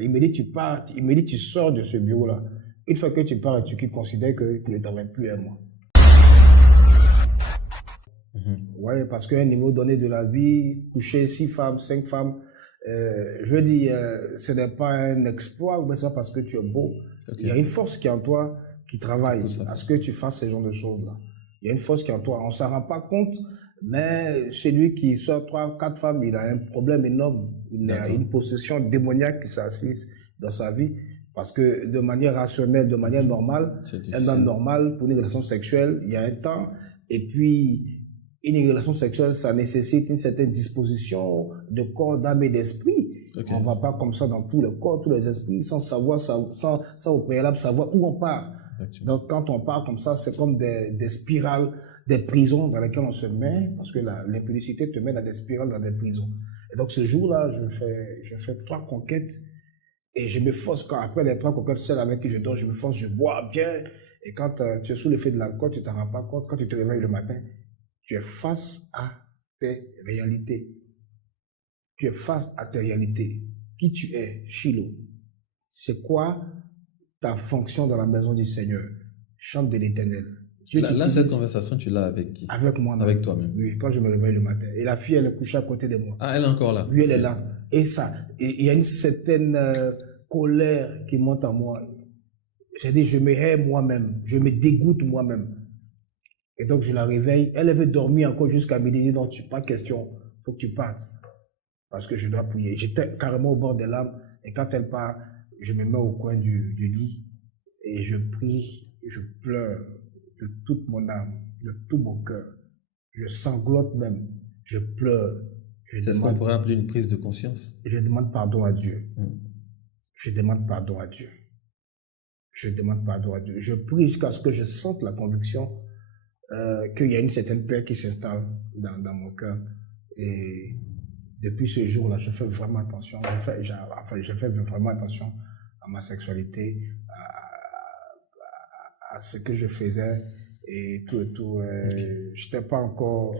Il me dit, tu pars, il me dit, tu sors de ce bureau-là. Une fois que tu pars, tu considères que tu ne travailles plus à moi. Ouais, parce qu'à un niveau donné de la vie, coucher 6 femmes, 5 femmes, je veux dire, ce n'est pas un exploit, mais c'est pas parce que tu es beau. Il y a une force qui est en toi qui travaille à ce que tu fasses ce genre de choses-là. Il y a une force qui est en toi. On ne s'en rend pas compte, mais celui qui sort 3, 4 femmes, il a un problème énorme. Il a une possession démoniaque qui s'assise dans sa vie. Parce que de manière rationnelle, de manière normale, un homme normal, pour une relation sexuelle, il y a un temps. Et puis, une relation sexuelle, ça nécessite une certaine disposition de corps, d'âme et d'esprit. On ne va pas comme ça dans tous les corps, tous les esprits, sans savoir, sans au préalable savoir où on part. Donc, quand on part comme ça, c'est comme des spirales, des prisons dans lesquelles on se met, parce que l'impudicité te met dans des spirales, dans des prisons. Et donc, ce jour-là, je fais 3 conquêtes, et je me force, après les 3 conquêtes, celle avec qui je dors, je me force, je bois bien, et quand tu es sous l'effet de l'alcool, tu ne t'en rends pas compte, quand tu te réveilles le matin, tu es face à tes réalités. Tu es face à tes réalités. Qui tu es, Chilo? C'est quoi ta fonction dans la maison du Seigneur? Chante de l'Éternel. Là, cette conversation, tu l'as avec qui? Avec moi. Avec toi-même? Oui, quand je me réveille le matin. Et la fille, elle est couchée à côté de moi. Ah, elle est encore là? Oui, elle est là. Et ça, il y a une certaine colère qui monte en moi. J'ai dit, je me hais moi-même. Je me dégoûte moi-même. Et donc, je la réveille. Elle veut dormir encore jusqu'à midi. Je dis, non, pas question. Il faut que tu partes. Parce que je dois prier. J'étais carrément au bord des larmes. Et quand elle part, je me mets au coin du lit. Et je prie. Je pleure de toute mon âme, de tout mon cœur. Je sanglote même. Je pleure. C'est ce qu'on pourrait appeler une prise de conscience. Je demande pardon à Dieu. Je demande pardon à Dieu. Je demande pardon à Dieu. Je prie jusqu'à ce que je sente la conviction qu'il y a une certaine paix qui s'installe dans mon cœur. Et depuis ce jour-là, je fais vraiment attention. Je fais vraiment attention à ma sexualité, à ce que je faisais et tout. Je n'étais pas encore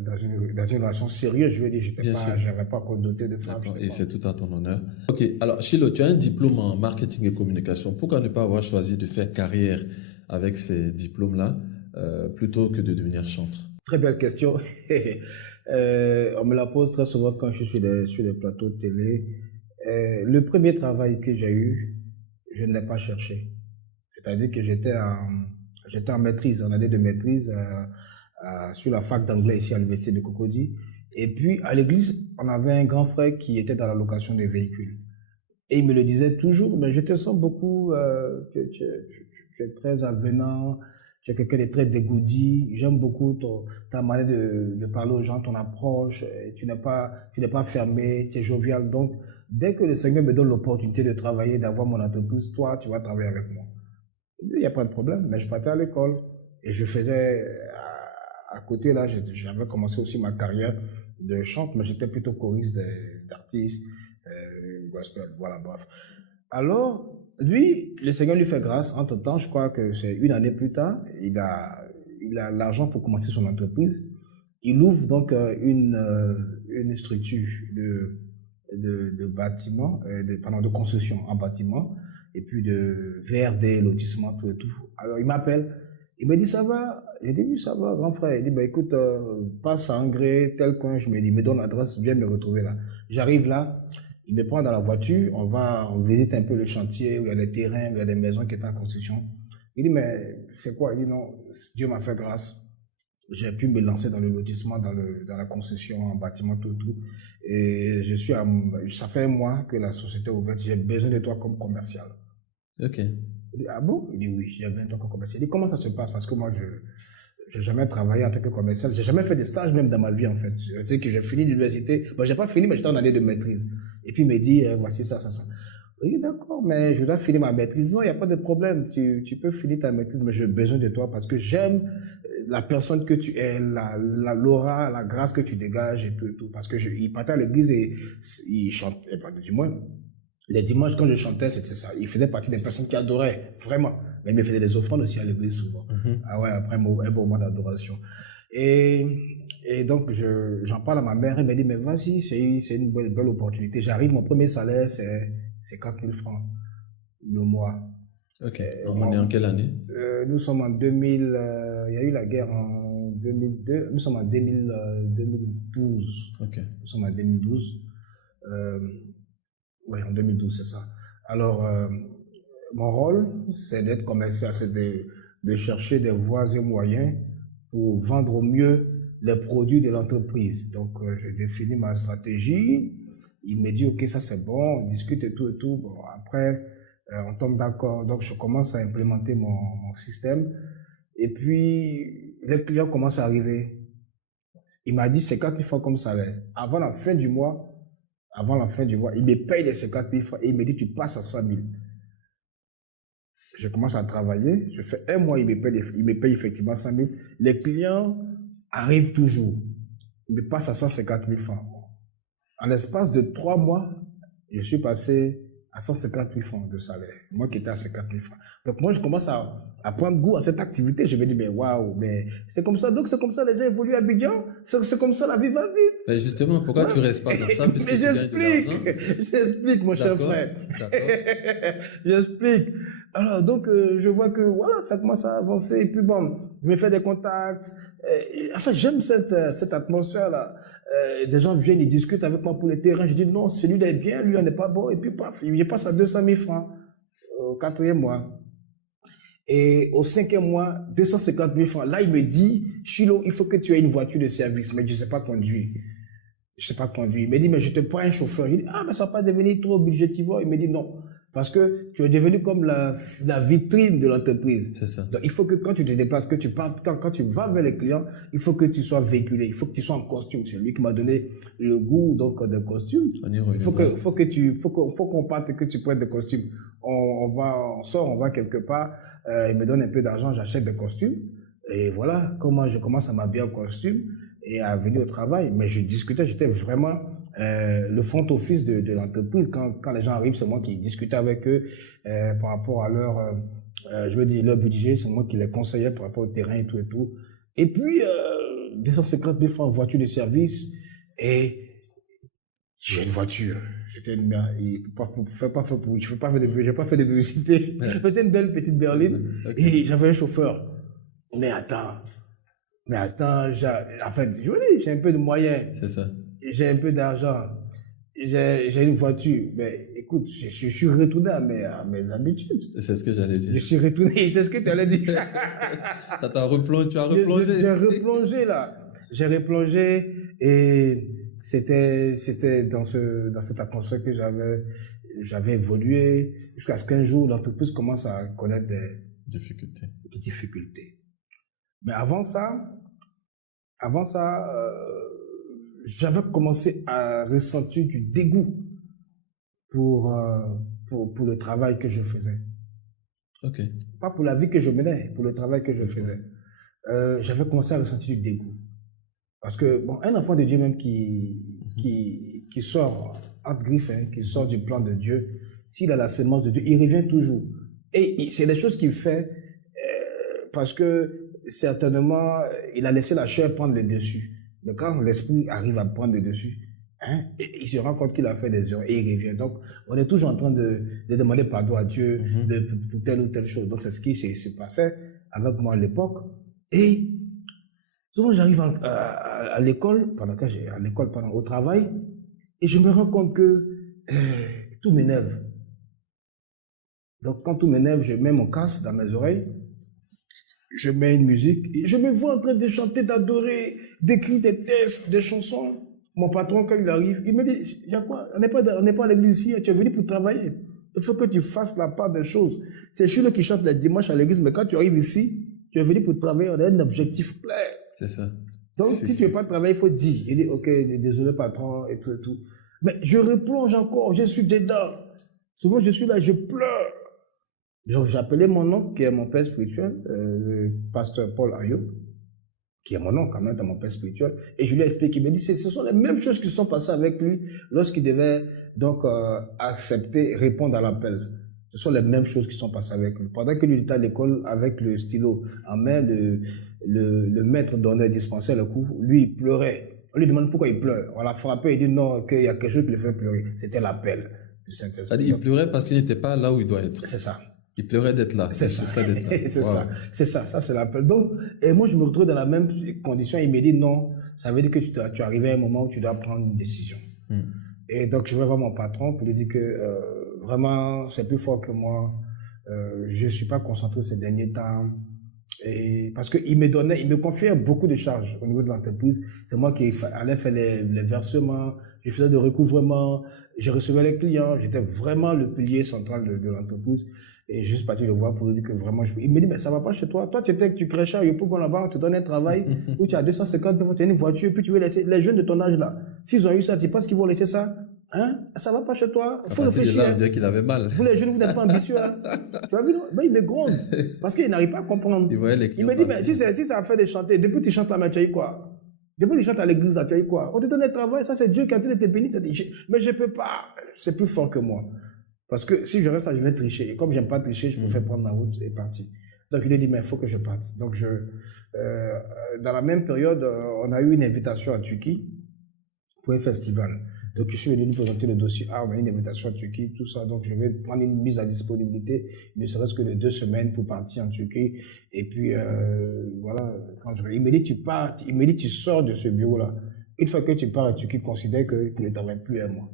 dans une relation sérieuse, je veux dire. Je n'avais pas encore doté de femme. Et c'est tout à ton honneur. Ok, alors Chilo, tu as un diplôme en marketing et communication. Pourquoi ne pas avoir choisi de faire carrière avec ces diplômes-là plutôt que de devenir chanteur? Très belle question. On me la pose très souvent quand je suis sur les plateaux de télé. Le premier travail que j'ai eu, je ne l'ai pas cherché. C'est-à-dire que j'étais en maîtrise, en année de maîtrise sur la fac d'anglais ici à l'université de Cocody. Et puis à l'église, on avait un grand frère qui était dans la location des véhicules. Et il me le disait toujours, mais je te sens beaucoup, tu es très avenant, tu es quelqu'un de très dégourdi, j'aime beaucoup ta manière de parler aux gens, ton approche, tu n'es pas fermé, tu es jovial. Donc, dès que le Seigneur me donne l'opportunité de travailler, d'avoir mon entreprise, toi, tu vas travailler avec moi. Il n'y a pas de problème, mais je partais à l'école et je faisais, à côté là, j'avais commencé aussi ma carrière de chante, mais j'étais plutôt choriste d'artistes, gospel, voilà, bref. Alors, lui, le Seigneur lui fait grâce. Entre-temps, je crois que c'est une année plus tard, il a l'argent pour commencer son entreprise. Il ouvre donc une structure de bâtiment, de construction en bâtiment, et puis de VRD, lotissement, tout et tout. Alors, il m'appelle, il me dit, ça va? J'ai dit, oui, ça va, grand frère. Il dit, bah, écoute, passe à Angré, tel coin. Je me dis, me donne l'adresse, viens me retrouver là. J'arrive là. Il me prend dans la voiture, on visite un peu le chantier où il y a des terrains, où il y a des maisons qui étaient en construction. Il dit, mais c'est quoi? Il dit, non, Dieu m'a fait grâce. J'ai pu me lancer dans le lotissement, dans la construction, en bâtiment, tout. Et ça fait un mois que la société est ouverte, j'ai besoin de toi comme commercial. Ok. Il dit, ah bon? Il dit, oui, j'ai besoin de toi comme commercial. Il dit, comment ça se passe? Parce que moi, je n'ai jamais travaillé en tant que commercial. J'ai jamais fait de stage même dans ma vie, en fait. Tu sais que j'ai fini l'université. Bon, j'ai pas fini, mais j'étais en année de maîtrise. Et puis, il me dit, voici ça. Oui, d'accord, mais je dois finir ma maîtrise. Non, il n'y a pas de problème. Tu peux finir ta maîtrise, mais j'ai besoin de toi parce que j'aime la personne que tu es, l'aura, la grâce que tu dégages et tout. Parce que il partait à l'église et il chantait, du moins, les dimanches, quand je chantais, c'était ça. Il faisait partie des personnes qui adoraient, vraiment. Mais il me faisait des offrandes aussi à l'église souvent. Ah ouais, après un beau moment d'adoration. Et donc, j'en parle à ma mère, elle me dit, mais vas-y, c'est une belle opportunité. J'arrive, mon premier salaire, c'est 4 000 francs le mois. Ok. On est en quelle année? Nous sommes en 2000, il y a eu la guerre en 2002, nous sommes en 2012. Ok. Nous sommes en 2012. Oui, en 2012, c'est ça. Alors, mon rôle, c'est d'être commercial, c'est de chercher des voies et moyens pour vendre au mieux les produits de l'entreprise. Donc, je définis ma stratégie. Il me dit, OK, ça c'est bon, on discute et tout et tout. Bon, après, on tombe d'accord. Donc, je commence à implémenter mon système. Et puis, les clients commencent à arriver. Il m'a dit 50 000 francs comme salaire. Avant la fin du mois, il me paye les 50 000 francs et il me dit, tu passes à 100 000. Je commence à travailler. Je fais un mois, il me paye effectivement 100 000. Les clients arrivent toujours. Il me passe à 150 000 francs. En l'espace de 3 mois, je suis passé à 150 000 francs de salaire. Moi qui étais à 50 000 francs. Donc moi, je commence à prendre goût à cette activité. Je me dis, mais waouh, mais c'est comme ça. Donc c'est comme ça les gens évoluent à Abidjan. C'est comme ça la vie va vite. Mais justement, pourquoi tu ne restes pas dans ça puisque tu gagnes de l'argent? J'explique, mon cher frère. J'explique. Alors, donc, je vois que, voilà, ça commence à avancer. Et puis, bon, je me fais des contacts. Enfin, j'aime cette atmosphère-là. Des gens viennent, ils discutent avec moi pour le terrain. Je dis, non, celui-là est bien, lui, il n'est pas bon. Et puis, paf, je passe à 200 000 francs au 4e mois. Et au 5e mois, 250 000 francs. Là, il me dit, Chilo, il faut que tu aies une voiture de service. Mais je ne sais pas conduire. Je ne sais pas conduire. Il me dit, mais je te prends un chauffeur. Il dit, ah, mais ça va pas devenir trop budgétivore. Il me dit, non. Parce que tu es devenu comme la vitrine de l'entreprise. C'est ça. Donc, il faut que quand tu te déplaces, que tu parles, quand tu vas vers les clients, il faut que tu sois véhiculé. Il faut que tu sois en costume. C'est lui qui m'a donné le goût, donc, de costume. Il faut qu'on parte et que tu prennes des costumes. On sort, on va quelque part. Il me donne un peu d'argent, j'achète des costumes. Et voilà comment je commence à m'habiller en costume et à venir au travail. Mais je discutais, j'étais vraiment le front office de l'entreprise. Quand les gens arrivent, c'est moi qui discutais avec eux par rapport à leur budget. C'est moi qui les conseillais par rapport au terrain et tout et tout. Et puis, 250 000 francs en voiture de service. Et j'ai une voiture. C'était une merde. Je n'ai pas fait de publicité. C'était une belle petite berline. Okay. Et j'avais un chauffeur. Mais attends, en fait, j'ai un peu de moyens. C'est ça. J'ai un peu d'argent. J'ai une voiture. Mais écoute, je suis retourné à mes habitudes. C'est ce que j'allais dire. Je suis retourné, c'est ce que tu allais dire. Ça t'a replongé, tu as replongé. J'ai replongé là. J'ai replongé et c'était dans cette atmosphère que j'avais évolué jusqu'à ce qu'un jour l'entreprise commence à connaître des difficultés. Mais avant ça, j'avais commencé à ressentir du dégoût pour le travail que je faisais. Ok. Pas pour la vie que je menais, pour le travail que je faisais. J'avais commencé à ressentir du dégoût. Parce que, bon, un enfant de Dieu même qui sort entre griffes, qui sort du plan de Dieu, s'il a la sémence de Dieu, il revient toujours. Et c'est des choses qu'il fait parce que certainement, il a laissé la chair prendre le dessus. Mais quand l'esprit arrive à prendre le dessus, il se rend compte qu'il a fait des erreurs et il revient. Donc, on est toujours en train de demander pardon à Dieu pour telle ou telle chose. Donc, c'est ce qui se passait avec moi à l'époque. Et souvent, j'arrive à l'école, au travail, et je me rends compte que tout m'énerve. Donc, quand tout m'énerve, je mets mon casque dans mes oreilles, je mets une musique, et je me vois en train de chanter, d'adorer, d'écrire des textes, des chansons. Mon patron, quand il arrive, il me dit, il y a quoi? On n'est pas à l'église ici, tu es venu pour travailler. Il faut que tu fasses la part des choses. C'est Chilo qui chante les dimanches à l'église, mais quand tu arrives ici, tu es venu pour travailler, on a un objectif clair. C'est ça. Donc, si tu ne veux pas travailler, il faut dire. Il dit, ok, désolé patron, et tout et tout. Mais je replonge encore, je suis dedans. Souvent, je suis là, je pleure. J'appelais mon oncle, qui est mon père spirituel, le pasteur Paul Ayoub, qui est mon oncle quand même, dans mon père spirituel, et je lui ai expliqué, il me dit, ce sont les mêmes choses qui sont passées avec lui lorsqu'il devait donc accepter, répondre à l'appel. Ce sont les mêmes choses qui sont passées avec lui. Pendant que lui était à l'école avec le stylo en main, le maître donnait, dispensait le cours, lui, il pleurait. On lui demande pourquoi il pleure. On l'a frappé, il dit non, qu'il y a quelque chose qui le fait pleurer. C'était l'appel du Saint-Esprit. C'est-à-dire, il pleurait parce qu'il n'était pas là où il doit être. C'est ça. Il pleurait d'être là. C'est ça. D'être là. C'est Wow. ça. C'est ça. Ça, c'est l'appel. Donc, et moi, je me retrouve dans la même condition. Il me dit non, ça veut dire que tu es arrivé à un moment où tu dois prendre une décision. Et donc, je vais voir mon patron pour lui dire que vraiment, c'est plus fort que moi. Je ne suis pas concentré ces derniers temps. Et parce qu'il me confiait beaucoup de charges au niveau de l'entreprise. C'est moi qui allais faire les versements, je faisais de recouvrement, je recevais les clients. J'étais vraiment le pilier central de l'entreprise. Et je suis parti le voir pour lui dire que vraiment, il me dit, mais ça va pas chez toi. Toi, tu crèches à Yopougon là-bas, on te donne un travail où tu as 250 euros, tu as une voiture, puis tu veux laisser les jeunes de ton âge là. S'ils ont eu ça, tu penses qu'ils vont laisser ça? Hein? Ça va pas chez toi. À Faut partir de réfléchir. là, on dirait qu'il avait mal. Vous les jeunes, vous n'êtes pas ambitieux. Hein? Tu as vu, non? Ben, il me gronde. Parce qu'il n'arrive pas à comprendre. Il voyait les Il clients me dit, mais partir. si ça a fait de chanter, depuis que tu chantes là, tu as eu quoi? Depuis que tu chantes à l'église, là, tu as eu quoi? On te donne un travail, ça c'est Dieu qui a été béni. Mais je peux pas. C'est plus fort que moi. Parce que si je reste là, je vais tricher. Et comme j'aime pas tricher, je préfère prendre ma route et partir. Donc il a dit, mais il faut que je parte. Donc dans la même période, on a eu une invitation à Turquie pour un festival. Donc je suis venu nous présenter le dossier. Ah, on a une invitation à Turquie, tout ça. Donc je vais prendre une mise à disponibilité, ne serait-ce que de 2 semaines pour partir en Turquie. Et puis voilà, il me dit, tu pars, il me dit, tu sors de ce bureau-là. Une fois que tu pars à Turquie, considère que tu ne travailles plus à moi.